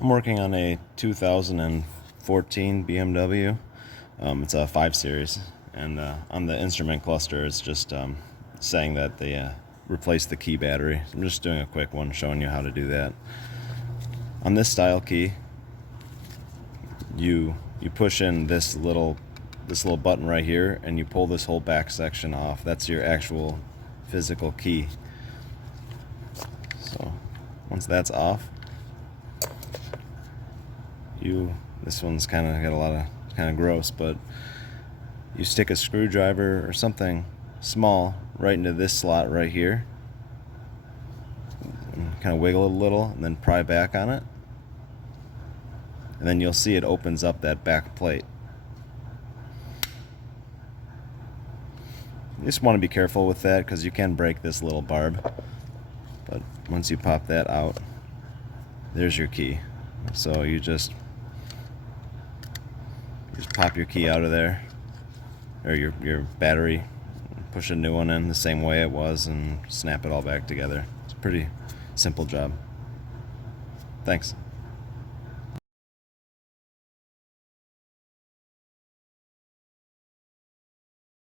I'm working on a 2014 BMW. It's a 5 Series, and on the instrument cluster it's just saying that they replaced the key battery. I'm just doing a quick one showing you how to do that. On this style key, you push in this little button right here, and you pull this whole back section off. That's your actual physical key. So once that's off, this one's kind of got a lot of kind of gross, but you stick a screwdriver or something small right into this slot right here, and kind of wiggle it a little, and then pry back on it, and then you'll see it opens up that back plate. You just want to be careful with that because you can break this little barb, but once you pop that out, there's your key. So you just pop your key out of there, or your battery, push a new one in the same way it was, and snap it all back together. It's a pretty simple job. Thanks.